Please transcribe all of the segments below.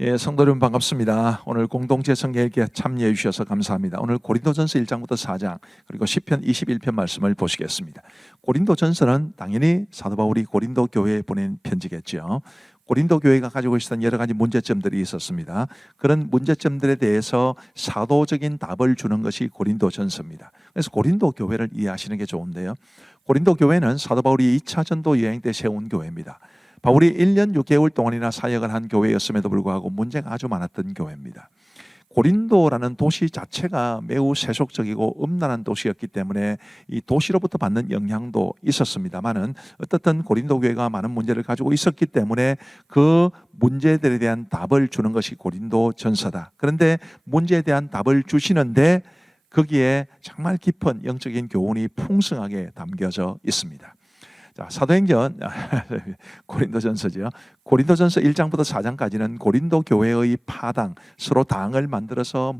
예, 성도 여러분 반갑습니다. 오늘 공동체 성경에게 참여해 주셔서 감사합니다. 오늘 고린도전서 1장부터 4장 그리고 시편 21편 말씀을 보시겠습니다. 고린도전서는 당연히 사도 바울이 고린도 교회에 보낸 편지겠죠. 고린도 교회가 가지고 있었던 여러 가지 문제점들이 있었습니다. 그런 문제점들에 대해서 사도적인 답을 주는 것이 고린도전서입니다. 그래서 고린도 교회를 이해하시는 게 좋은데요. 고린도 교회는 사도 바울이 2차 전도 여행 때 세운 교회입니다. 바울이 1년 6개월 동안이나 사역을 한 교회였음에도 불구하고 문제가 아주 많았던 교회입니다. 고린도라는 도시 자체가 매우 세속적이고 음란한 도시였기 때문에 이 도시로부터 받는 영향도 있었습니다만은 어떻든 고린도 교회가 많은 문제를 가지고 있었기 때문에 그 문제들에 대한 답을 주는 것이 고린도 전서다. 그런데 문제에 대한 답을 주시는데 거기에 정말 깊은 영적인 교훈이 풍성하게 담겨져 있습니다. 자, 사도행전 고린도전서죠. 고린도전서 1장부터 4장까지는 고린도 교회의 파당, 서로 당을 만들어서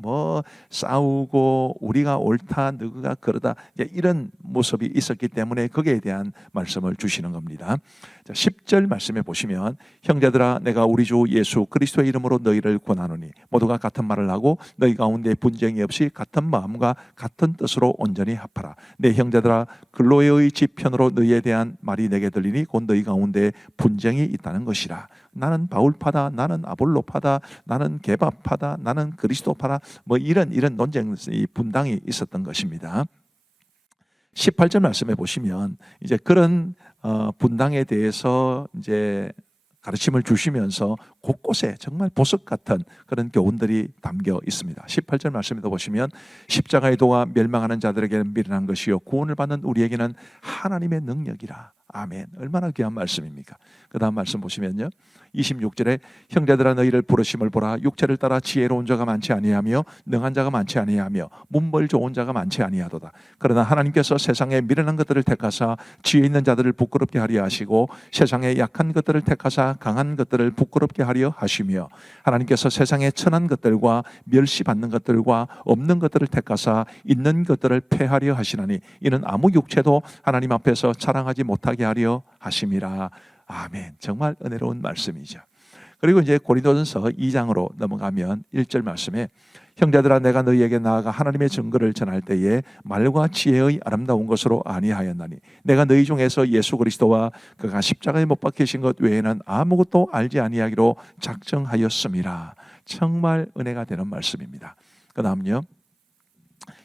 싸우고 우리가 옳다, 너가 그러다 이런 모습이 있었기 때문에 거기에 대한 말씀을 주시는 겁니다. 자, 10절 말씀에 보시면 형제들아 내가 우리 주 예수 그리스도의 이름으로 너희를 권하노니 모두가 같은 말을 하고 너희 가운데 분쟁이 없이 같은 마음과 같은 뜻으로 온전히 합하라. 내 형제들아 글로에의 지편으로 너희에 대한 말이 내게 들리니 곧 너희 가운데 분쟁이 있다는 것이라. 나는 바울파다, 나는 아볼로파다, 나는 게바파다, 나는 그리스도파다, 이런 논쟁, 분당이 있었던 것입니다. 18절 말씀에 보시면 이제 그런 분당에 대해서 이제 가르침을 주시면서 곳곳에 정말 보석 같은 그런 교훈들이 담겨 있습니다. 18절 말씀에도 보시면 십자가의 도가 멸망하는 자들에게는 미련한 것이요 구원을 받는 우리에게는 하나님의 능력이라. 아멘. 얼마나 귀한 말씀입니까? 그 다음 말씀 보시면요 26절에 형제들아 너희를 부르심을 보라. 육체를 따라 지혜로운 자가 많지 아니하며 능한 자가 많지 아니하며 문벌 좋은 자가 많지 아니하도다. 그러나 하나님께서 세상에 미련한 것들을 택하사 지혜 있는 자들을 부끄럽게 하려 하시고 세상에 약한 것들을 택하사 강한 것들을 부끄럽게 하려 하시며 하나님께서 세상에 천한 것들과 멸시받는 것들과 없는 것들을 택하사 있는 것들을 폐하려 하시나니 이는 아무 육체도 하나님 앞에서 자랑하지 못하게 하려 하심이라. 아멘. 정말 은혜로운 말씀이죠. 그리고 이제 고린도전서 2장으로 넘어가면 1절 말씀에 형제들아 내가 너희에게 나아가 하나님의 증거를 전할 때에 말과 지혜의 아름다운 것으로 아니하였나니 내가 너희 중에서 예수 그리스도와 그가 십자가에 못 박히신 것 외에는 아무것도 알지 아니하기로 작정하였음이라. 정말 은혜가 되는 말씀입니다. 그 다음요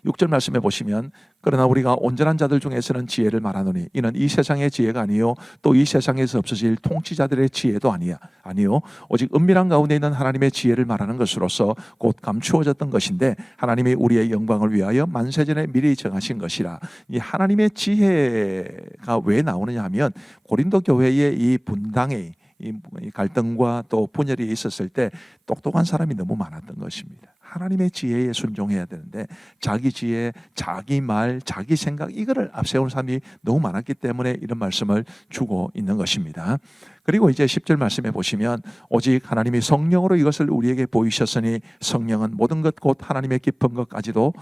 6절 말씀에 보시면 그러나 우리가 온전한 자들 중에서는 지혜를 말하노니 이는 이 세상의 지혜가 아니요 또 이 세상에서 없어질 통치자들의 지혜도 아니요 오직 은밀한 가운데 있는 하나님의 지혜를 말하는 것으로서 곧 감추어졌던 것인데 하나님이 우리의 영광을 위하여 만세전에 미리 정하신 것이라. 이 하나님의 지혜가 왜 나오느냐 하면 고린도 교회의 이 분당의 이 갈등과 또 분열이 있었을 때 똑똑한 사람이 너무 많았던 것입니다. 하나님의 지혜에 순종해야 되는데 자기 지혜, 자기 말, 자기 생각 이거를 앞세우는 사람이 너무 많았기 때문에 이런 말씀을 주고 있는 것입니다. 그리고 이제 10절 말씀에 보시면 오직 하나님이 성령으로 이것을 우리에게 보이셨으니 성령은 모든 것 곧 하나님의 깊은 것까지도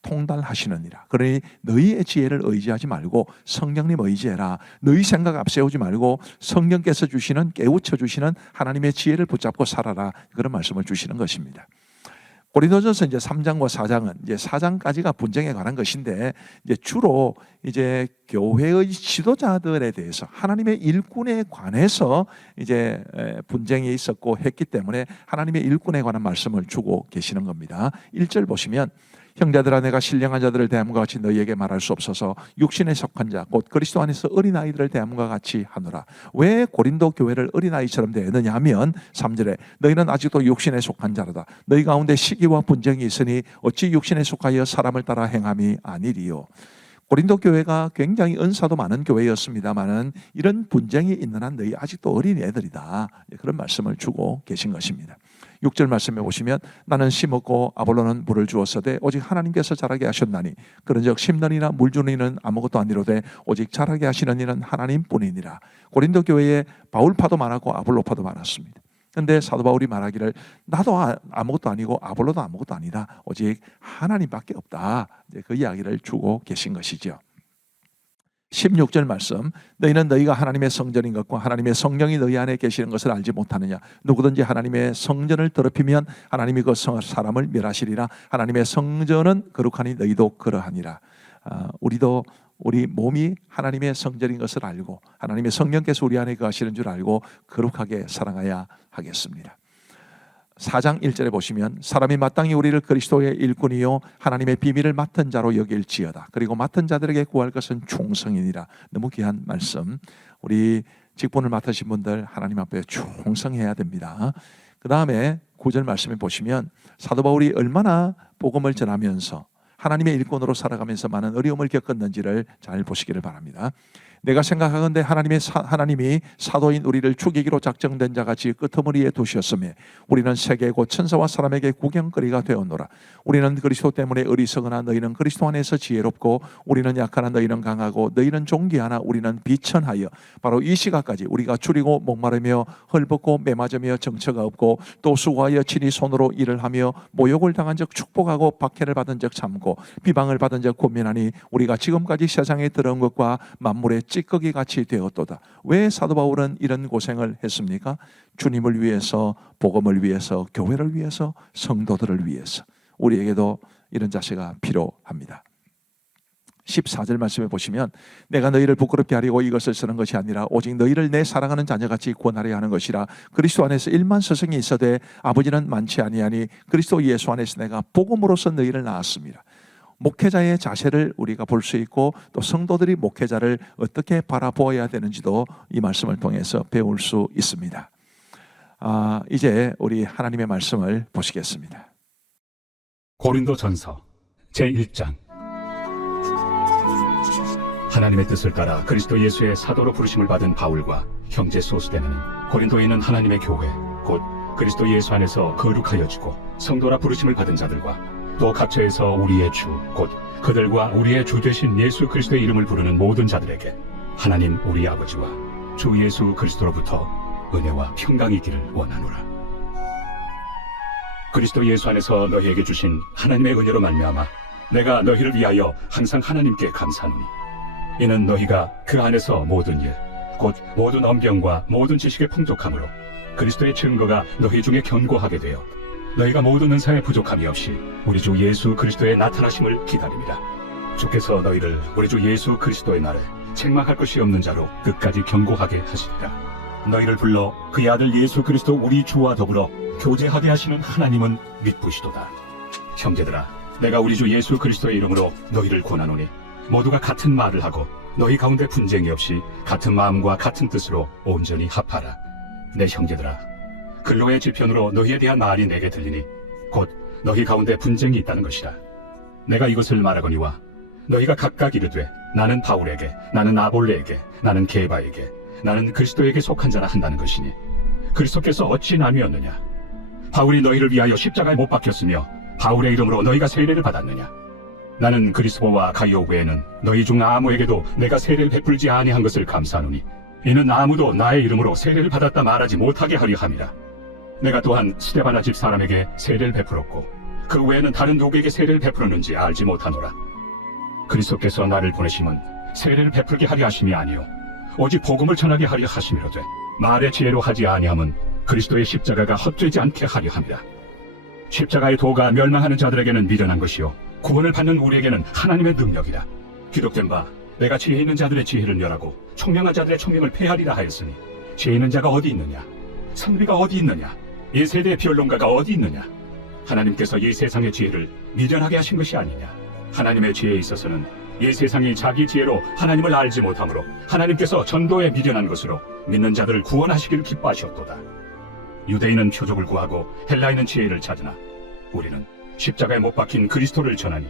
통달하시느니라. 그러니 너희의 지혜를 의지하지 말고 성령님 의지해라. 너희 생각 앞세우지 말고 성령께서 주시는 깨우쳐 주시는 하나님의 지혜를 붙잡고 살아라. 그런 말씀을 주시는 것입니다. 고린도전서 이제 3장과 4장은 이제 4장까지가 분쟁에 관한 것인데 이제 주로 이제 교회의 지도자들에 대해서 하나님의 일꾼에 관해서 이제 분쟁이 있었고 했기 때문에 하나님의 일꾼에 관한 말씀을 주고 계시는 겁니다. 1절 보시면 형제들아 내가 신령한 자들을 대함과 같이 너희에게 말할 수 없어서 육신에 속한 자 곧 그리스도 안에서 어린아이들을 대함과 같이 하노라. 왜 고린도 교회를 어린아이처럼 대했느냐 하면 3절에 너희는 아직도 육신에 속한 자로다. 너희 가운데 시기와 분쟁이 있으니 어찌 육신에 속하여 사람을 따라 행함이 아니리요. 고린도 교회가 굉장히 은사도 많은 교회였습니다만은 이런 분쟁이 있는 한 너희 아직도 어린 애들이다. 그런 말씀을 주고 계신 것입니다. 6절 말씀에 보시면 나는 심었고 아볼로는 물을 주었으되 오직 하나님께서 자라게 하셨나니 그런즉 심는 이나 물 주는 이는 아무것도 아니로되 오직 자라게 하시는 이는 하나님뿐이니라. 고린도 교회에 바울파도 많았고 아볼로파도 많았습니다. 그런데 사도 바울이 말하기를 나도 아무것도 아니고 아볼로도 아무것도 아니다. 오직 하나님밖에 없다. 그 이야기를 주고 계신 것이죠. 16절 말씀, 너희는 너희가 하나님의 성전인 것과 하나님의 성령이 너희 안에 계시는 것을 알지 못하느냐. 누구든지 하나님의 성전을 더럽히면 하나님이 그 사람을 멸하시리라. 하나님의 성전은 거룩하니 너희도 그러하니라. 우리 몸이 하나님의 성전인 것을 알고 하나님의 성령께서 우리 안에 거하시는 줄 알고 거룩하게 살아가야 하겠습니다. 4장 1절에 보시면 사람이 마땅히 우리를 그리스도의 일꾼이요 하나님의 비밀을 맡은 자로 여길지어다. 그리고 맡은 자들에게 구할 것은 충성이니라. 너무 귀한 말씀. 우리 직분을 맡으신 분들 하나님 앞에 충성해야 됩니다. 그 다음에 9절 말씀에 보시면 사도 바울이 얼마나 복음을 전하면서 하나님의 일꾼으로 살아가면서 많은 어려움을 겪었는지를 잘 보시기를 바랍니다. 내가 생각하건대 하나님이 사도인 우리를 죽이기로 작정된 자같이 끄트머리에 두셨으며 우리는 세계 곧 천사와 사람에게 구경거리가 되었노라. 우리는 그리스도 때문에 어리석으나 너희는 그리스도 안에서 지혜롭고 우리는 약하나 너희는 강하고 너희는 존귀하나 우리는 비천하여 바로 이 시각까지 우리가 줄이고 목마르며 헐벗고 매맞으며 정처가 없고 또 수고하여 친히 손으로 일을 하며 모욕을 당한 적 축복하고 박해를 받은 적 참고 비방을 받은 적 고민하니 우리가 지금까지 세상에 들어온 것과 만물의 찌꺼기 같이 되었도다. 왜 사도 바울은 이런 고생을 했습니까? 주님을 위해서, 복음을 위해서, 교회를 위해서, 성도들을 위해서. 우리에게도 이런 자세가 필요합니다. 14절 말씀에 보시면 내가 너희를 부끄럽게 하려고 이것을 쓰는 것이 아니라 오직 너희를 내 사랑하는 자녀같이 구원하려 하는 것이라. 그리스도 안에서 1만 서성이 있어되 아버지는 많지 아니하니 그리스도 예수 안에서 내가 복음으로서 너희를 낳았습니다. 목회자의 자세를 우리가 볼 수 있고 또 성도들이 목회자를 어떻게 바라보아야 되는지도 이 말씀을 통해서 배울 수 있습니다. 이제 우리 하나님의 말씀을 보시겠습니다. 고린도전서 제1장. 하나님의 뜻을 따라 그리스도 예수의 사도로 부르심을 받은 바울과 형제 소수대는 고린도에 있는 하나님의 교회 곧 그리스도 예수 안에서 거룩하여지고 성도라 부르심을 받은 자들과 또 각처에서 우리의 주 곧 그들과 우리의 주 되신 예수 그리스도의 이름을 부르는 모든 자들에게 하나님 우리 아버지와 주 예수 그리스도로부터 은혜와 평강이 있기를 원하노라. 그리스도 예수 안에서 너희에게 주신 하나님의 은혜로 말미암아 내가 너희를 위하여 항상 하나님께 감사하노니 이는 너희가 그 안에서 모든 일 곧 모든 언병과 모든 지식의 풍족함으로 그리스도의 증거가 너희 중에 견고하게 되어 너희가 모든 은사에 부족함이 없이 우리 주 예수 그리스도의 나타나심을 기다립니다. 주께서 너희를 우리 주 예수 그리스도의 날에 책망할 것이 없는 자로 끝까지 견고하게 하시리라. 너희를 불러 그의 아들 예수 그리스도 우리 주와 더불어 교제하게 하시는 하나님은 믿으시도다. 형제들아, 내가 우리 주 예수 그리스도의 이름으로 너희를 권하노니 모두가 같은 말을 하고 너희 가운데 분쟁이 없이 같은 마음과 같은 뜻으로 온전히 합하라. 내 형제들아, 근로의 지편으로 너희에 대한 말이 내게 들리니 곧 너희 가운데 분쟁이 있다는 것이라. 내가 이것을 말하거니와 너희가 각각 이르되 나는 바울에게, 나는 아볼레에게, 나는 게바에게, 나는 그리스도에게 속한 자라 한다는 것이니 그리스도께서 어찌 나뉘었느냐? 바울이 너희를 위하여 십자가에 못 박혔으며 바울의 이름으로 너희가 세례를 받았느냐? 나는 그리스도와 가이오 외에는 너희 중 아무에게도 내가 세례를 베풀지 아니한 것을 감사하노니 이는 아무도 나의 이름으로 세례를 받았다 말하지 못하게 하려 함이라. 내가 또한 스데바나 집 사람에게 세례를 베풀었고 그 외에는 다른 누구에게 세례를 베풀었는지 알지 못하노라. 그리스도께서 나를 보내심은 세례를 베풀게 하려 하심이 아니요 오직 복음을 전하게 하려 하심이로되 말의 지혜로 하지 아니함은 그리스도의 십자가가 헛되지 않게 하려 함이라. 십자가의 도가 멸망하는 자들에게는 미련한 것이요 구원을 받는 우리에게는 하나님의 능력이라. 기록된 바 내가 지혜 있는 자들의 지혜를 멸하고 총명한 자들의 총명을 폐하리라 하였으니 지혜 있는 자가 어디 있느냐? 선비가 어디 있느냐? 이 세대의 변론가가 어디 있느냐? 하나님께서 이 세상의 지혜를 미련하게 하신 것이 아니냐? 하나님의 지혜에 있어서는 이 세상이 자기 지혜로 하나님을 알지 못하므로 하나님께서 전도에 미련한 것으로 믿는 자들을 구원하시기를 기뻐하셨도다. 유대인은 표적을 구하고 헬라인은 지혜를 찾으나 우리는 십자가에 못 박힌 그리스도를 전하니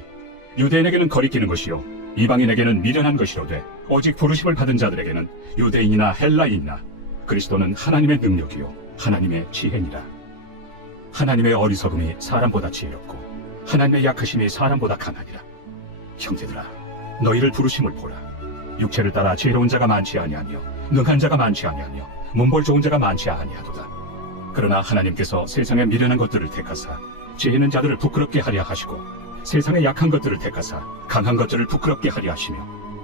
유대인에게는 거리끼는 것이요 이방인에게는 미련한 것이로되 오직 부르심을 받은 자들에게는 유대인이나 헬라인이나 그리스도는 하나님의 능력이요 하나님의 지혜니라. 하나님의 어리석음이 사람보다 지혜롭고 하나님의 약하심이 사람보다 강하니라. 형제들아, 너희를 부르심을 보라. 육체를 따라 지혜로운 자가 많지 아니하며 능한 자가 많지 아니하며 문벌 좋은 자가 많지 아니하도다. 그러나 하나님께서 세상의 미련한 것들을 택하사 지혜 있는 자들을 부끄럽게 하려 하시고 세상의 약한 것들을 택하사 강한 것들을 부끄럽게 하려 하시며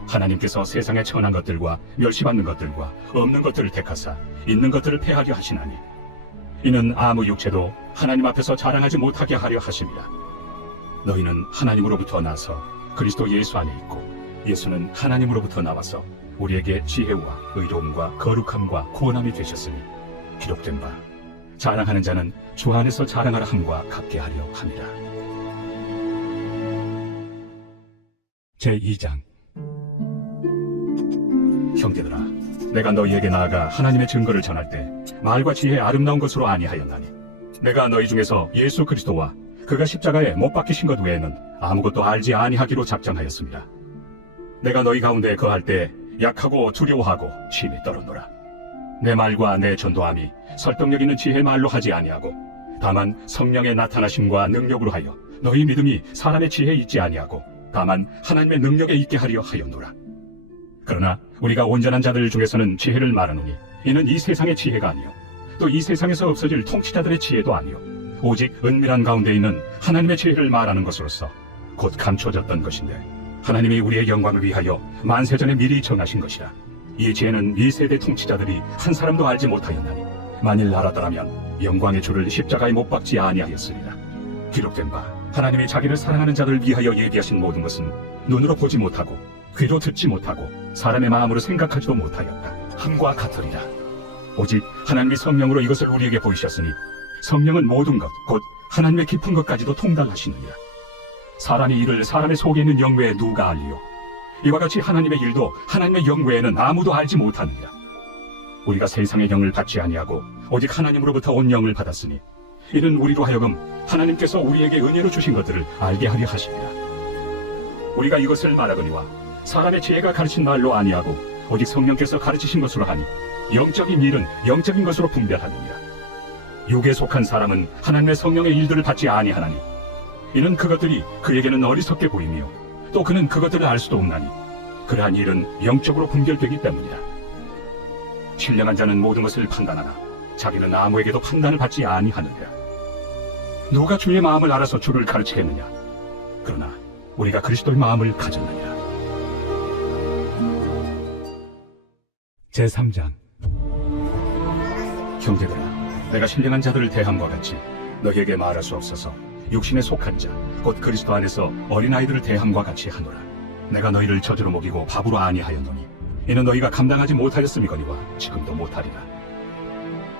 하나님께서 세상의 천한 것들과 멸시받는 것들과 없는 것들을 택하사 있는 것들을 패하려 하시나니 이는 아무 육체도 하나님 앞에서 자랑하지 못하게 하려 하심이라. 너희는 하나님으로부터 나서 그리스도 예수 안에 있고 예수는 하나님으로부터 나와서 우리에게 지혜와 의로움과 거룩함과 구원함이 되셨으니 기록된 바 자랑하는 자는 주 안에서 자랑하라 함과 같게 하려 함이라. 제2장. 형제들아, 내가 너희에게 나아가 하나님의 증거를 전할 때 말과 지혜의 아름다운 것으로 아니하였나니 내가 너희 중에서 예수 그리스도와 그가 십자가에 못 박히신 것 외에는 아무것도 알지 아니하기로 작정하였습니다. 내가 너희 가운데 거할 때 약하고 두려워하고 심히 떨었노라. 내 말과 내 전도함이 설득력 있는 지혜의 말로 하지 아니하고 다만 성령의 나타나심과 능력으로 하여 너희 믿음이 사람의 지혜에 있지 아니하고 다만 하나님의 능력에 있게 하려 하였노라. 그러나 우리가 온전한 자들 중에서는 지혜를 말하노니 이는 이 세상의 지혜가 아니요 또 이 세상에서 없어질 통치자들의 지혜도 아니요 오직 은밀한 가운데 있는 하나님의 지혜를 말하는 것으로서 곧 감춰졌던 것인데 하나님이 우리의 영광을 위하여 만세전에 미리 정하신 것이라. 이 지혜는 이 세대 통치자들이 한 사람도 알지 못하였나니 만일 알았더라면 영광의 주를 십자가에 못 박지 아니하였으리라. 기록된 바 하나님이 자기를 사랑하는 자들을 위하여 예비하신 모든 것은 눈으로 보지 못하고 귀로 듣지 못하고 사람의 마음으로 생각하지도 못하였다 함과 같으리라. 오직 하나님이 성령으로 이것을 우리에게 보이셨으니 성령은 모든 것 곧 하나님의 깊은 것까지도 통달하시느니라. 사람이 이를 사람의 속에 있는 영 외에 누가 알리요? 이와 같이 하나님의 일도 하나님의 영 외에는 아무도 알지 못하느니라. 우리가 세상의 영을 받지 아니하고 오직 하나님으로부터 온 영을 받았으니 이는 우리로 하여금 하나님께서 우리에게 은혜로 주신 것들을 알게 하려 하십니다. 우리가 이것을 말하거니와 사람의 지혜가 가르친 말로 아니하고 오직 성령께서 가르치신 것으로 하니 영적인 일은 영적인 것으로 분별하느니라. 육에 속한 사람은 하나님의 성령의 일들을 받지 아니하나니 이는 그것들이 그에게는 어리석게 보이며 또 그는 그것들을 알 수도 없나니 그러한 일은 영적으로 분별되기 때문이라. 신령한 자는 모든 것을 판단하나 자기는 아무에게도 판단을 받지 아니하느니라. 누가 주의 마음을 알아서 주를 가르치겠느냐? 그러나 우리가 그리스도의 마음을 가졌느니라. 제3장. 형제들아, 내가 신령한 자들을 대함과 같이 너희에게 말할 수 없어서 육신에 속한 자, 곧 그리스도 안에서 어린아이들을 대함과 같이 하노라. 내가 너희를 저주로 먹이고 밥으로 아니하였노니 이는 너희가 감당하지 못하였음이거니와 지금도 못하리라.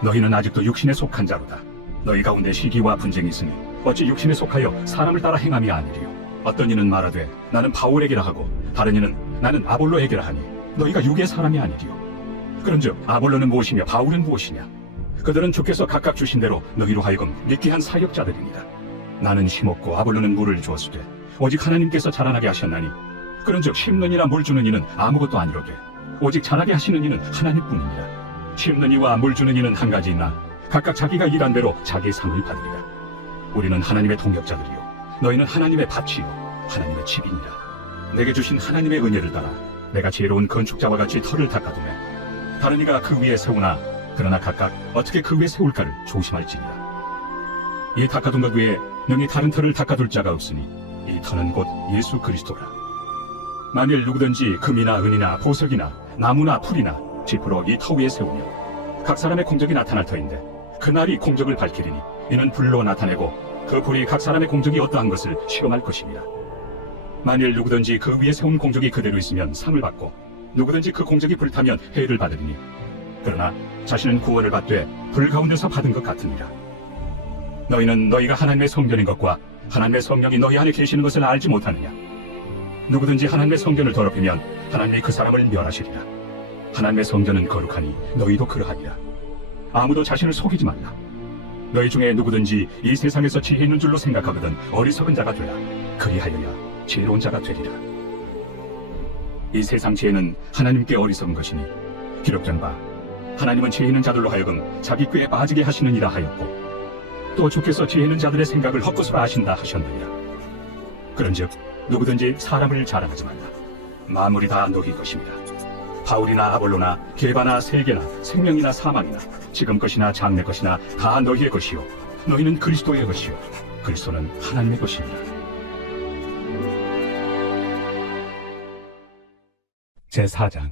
너희는 아직도 육신에 속한 자로다. 너희 가운데 시기와 분쟁이 있으니 어찌 육신에 속하여 사람을 따라 행함이 아니리요. 어떤 이는 말하되 나는 바울에게라 하고 다른 이는 나는 아볼로에게라 하니 너희가 육의 사람이 아니리요. 그런즉 아볼로는 무엇이며 바울은 무엇이냐? 그들은 주께서 각각 주신 대로 너희로 하여금 믿게 한 사역자들입니다. 나는 심었고 아볼로는 물을 주었으되 오직 하나님께서 자라나게 하셨나니 그런즉 심는 이나 물 주는 이는 아무것도 아니로되 오직 자라게 하시는 이는 하나님뿐이니라. 심는 이와 물 주는 이는 한 가지이나 각각 자기가 일한 대로 자기의 상을 받으리라. 우리는 하나님의 동역자들이요 너희는 하나님의 밭이요 하나님의 집이니라. 내게 주신 하나님의 은혜를 따라 내가 지혜로운 건축자와 같이 터를 닦아두매 다른 이가 그 위에 세우나 그러나 각각 어떻게 그 위에 세울까를 조심할지니라. 이 닦아둔 것 외에 능히 다른 터를 닦아둘 자가 없으니 이 터는 곧 예수 그리스도라. 만일 누구든지 금이나 은이나 보석이나 나무나 풀이나 짚으로 이 터 위에 세우면 각 사람의 공적이 나타날 터인데 그날이 공적을 밝히리니 이는 불로 나타내고 그 불이 각 사람의 공적이 어떠한 것을 시험할 것입니다. 만일 누구든지 그 위에 세운 공적이 그대로 있으면 상을 받고 누구든지 그 공적이 불타면 해를 받으리니 그러나 자신은 구원을 받되 불 가운데서 받은 것 같으니라. 너희는 너희가 하나님의 성전인 것과 하나님의 성령이 너희 안에 계시는 것을 알지 못하느냐? 누구든지 하나님의 성전을 더럽히면 하나님이 그 사람을 멸하시리라. 하나님의 성전은 거룩하니 너희도 그러하니라. 아무도 자신을 속이지 말라. 너희 중에 누구든지 이 세상에서 지혜 있는 줄로 생각하거든 어리석은 자가 되라. 그리하여야 지혜로운 자가 되리라. 이 세상 지혜는 하나님께 어리석은 것이니 기록된 바 하나님은 지혜 있는 자들로 하여금 자기 꾀에 빠지게 하시느니라 하였고 또 주께서 지혜 있는 자들의 생각을 헛것으로 아신다 하셨느니라. 그런즉 누구든지 사람을 자랑하지 말라. 만물이 다 너희 것입니다. 바울이나 아볼로나 게바나 세계나 생명이나 사망이나 지금 것이나 장래 것이나 다 너희의 것이요 너희는 그리스도의 것이요 그리스도는 하나님의 것입니다. 제4장.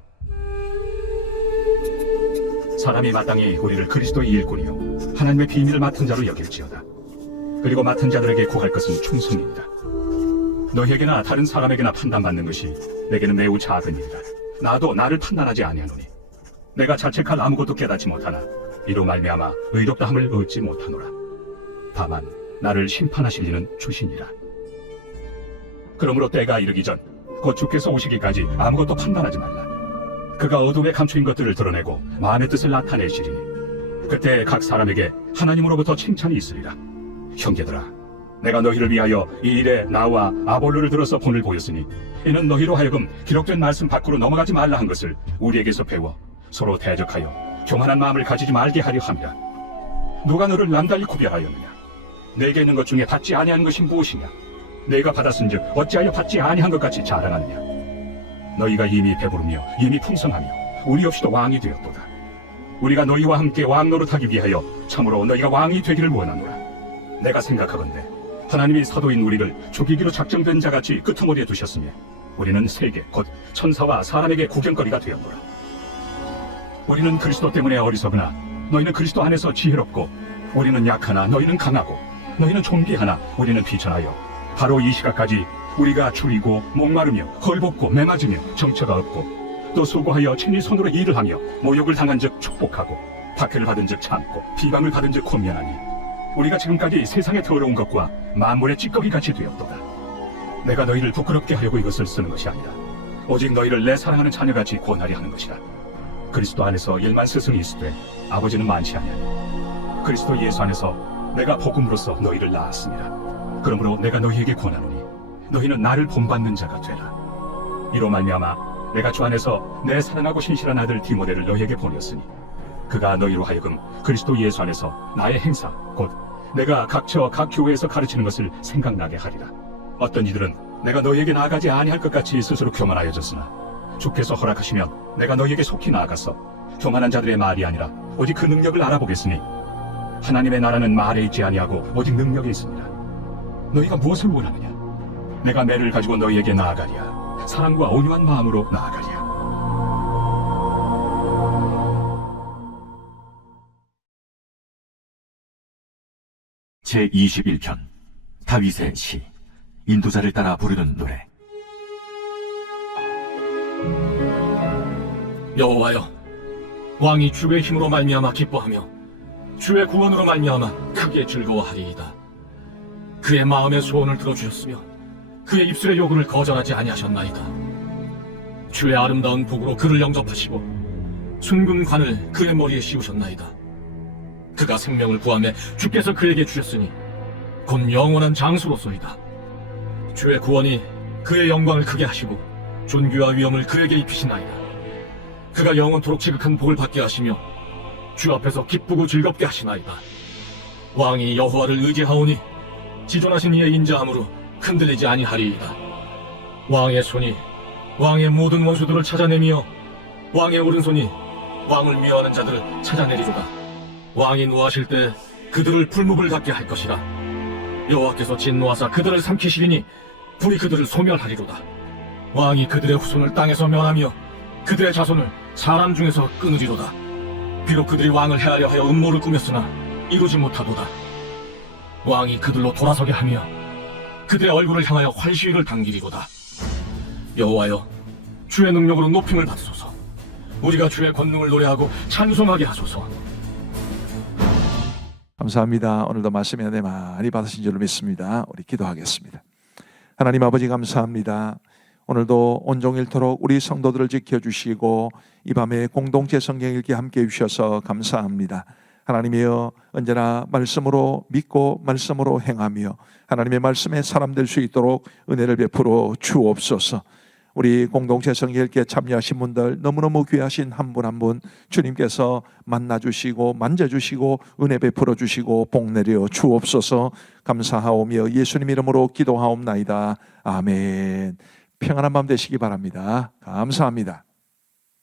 사람이 마땅히 우리를 그리스도의 일꾼이요 하나님의 비밀을 맡은 자로 여길지어다. 그리고 맡은 자들에게 구할 것은 충성입니다. 너희에게나 다른 사람에게나 판단받는 것이 내게는 매우 작은 일이라. 나도 나를 판단하지 아니하노니 내가 자책할 아무것도 깨닫지 못하나 이로 말미암아 의롭다함을 얻지 못하노라. 다만 나를 심판하실 이는 주시니라. 그러므로 때가 이르기 전 곧 주께서 오시기까지 아무것도 판단하지 말라. 그가 어둠에 감추인 것들을 드러내고 마음의 뜻을 나타내시리니 그때 각 사람에게 하나님으로부터 칭찬이 있으리라. 형제들아, 내가 너희를 위하여 이 일에 나와 아볼로를 들어서 본을 보였으니 이는 너희로 하여금 기록된 말씀 밖으로 넘어가지 말라 한 것을 우리에게서 배워 서로 대적하여 교만한 마음을 가지지 말게 하려 함이라. 누가 너를 남달리 구별하였느냐? 내게 있는 것 중에 받지 아니한 것이 무엇이냐? 내가 받았은즉 어찌하여 받지 아니한 것 같이 자랑하느냐? 너희가 이미 배부르며 이미 풍성하며 우리 없이도 왕이 되었도다. 우리가 너희와 함께 왕 노릇하기 위하여 참으로 너희가 왕이 되기를 원하노라. 내가 생각하건대 하나님이 사도인 우리를 죽이기로 작정된 자같이 끄트머리에 두셨으니 우리는 세계 곧 천사와 사람에게 구경거리가 되었노라. 우리는 그리스도 때문에 어리석으나 너희는 그리스도 안에서 지혜롭고, 우리는 약하나 너희는 강하고, 너희는 존귀하나 우리는 비천하여 바로 이 시각까지 우리가 줄이고 목마르며 헐벗고 매맞으며 정처가 없고 또 수고하여 친히 손으로 일을 하며 모욕을 당한 즉 축복하고 박해를 받은 즉 참고 비방을 받은 즉 권면하니 우리가 지금까지 세상의 더러운 것과 만물의 찌꺼기같이 되었도다. 내가 너희를 부끄럽게 하려고 이것을 쓰는 것이 아니라 오직 너희를 내 사랑하는 자녀같이 권하려 하는 것이라. 그리스도 안에서 일만 스승이 있으되 아버지는 많지 아니하니 그리스도 예수 안에서 내가 복음으로써 너희를 낳았습니다. 그러므로 내가 너희에게 권하노니 너희는 나를 본받는 자가 되라. 이로 말미암아 내가 주 안에서 내 사랑하고 신실한 아들 디모데를 너희에게 보냈으니 그가 너희로 하여금 그리스도 예수 안에서 나의 행사 곧 내가 각처 각 교회에서 가르치는 것을 생각나게 하리라. 어떤 이들은 내가 너희에게 나아가지 아니할 것 같이 스스로 교만하여졌으나 주께서 허락하시면 내가 너희에게 속히 나아가서 교만한 자들의 말이 아니라 오직 그 능력을 알아보겠으니 하나님의 나라는 말에 있지 아니하고 오직 능력에 있습니다. 너희가 무엇을 원하느냐? 내가 매를 가지고 너희에게 나아가랴. 사랑과 온유한 마음으로 나아가랴. 제21편 다윗의 시. 인도자를 따라 부르는 노래. 여호와여, 왕이 주의 힘으로 말미암아 기뻐하며 주의 구원으로 말미암아 크게 즐거워하리이다. 그의 마음의 소원을 들어주셨으며 그의 입술의 요구를 거절하지 아니하셨나이다. 주의 아름다운 복으로 그를 영접하시고 순금 관을 그의 머리에 씌우셨나이다. 그가 생명을 구하며 주께서 그에게 주셨으니 곧 영원한 장수로소이다. 주의 구원이 그의 영광을 크게 하시고 존귀와 위엄을 그에게 입히시나이다. 그가 영원토록 지극한 복을 받게 하시며 주 앞에서 기쁘고 즐겁게 하시나이다. 왕이 여호와를 의지하오니 지존하신 이의 인자함으로 흔들리지 아니하리이다. 왕의 손이 왕의 모든 원수들을 찾아내며 왕의 오른손이 왕을 미워하는 자들을 찾아내리로다. 왕이 노하실 때 그들을 풀무불 같게 할 것이라. 여호와께서 진노하사 그들을 삼키시리니 불이 그들을 소멸하리로다. 왕이 그들의 후손을 땅에서 멸하며 그들의 자손을 사람 중에서 끊으리로다. 비록 그들이 왕을 해하려 하여 음모를 꾸몄으나 이루지 못하도다. 왕이 그들로 돌아서게 하며 그들의 얼굴을 향하여 활시위를 당기리로다. 여호와여, 주의 능력으로 높임을 받소서. 우리가 주의 권능을 노래하고 찬송하게 하소서. 감사합니다. 오늘도 말씀의 은혜 많이 받으신 줄로 믿습니다. 우리 기도하겠습니다. 하나님 아버지 감사합니다. 오늘도 온종일토록 우리 성도들을 지켜주시고 이 밤에 공동체 성경 읽기 함께 해주셔서 감사합니다. 하나님이여, 언제나 말씀으로 믿고 말씀으로 행하며 하나님의 말씀에 사람 될 수 있도록 은혜를 베풀어 주옵소서. 우리 공동체 성경 읽기에 참여하신 분들 너무너무 귀하신 한 분 한 분 주님께서 만나주시고 만져주시고 은혜 베풀어 주시고 복 내려 주옵소서. 감사하오며 예수님 이름으로 기도하옵나이다. 아멘. 평안한 밤 되시기 바랍니다. 감사합니다.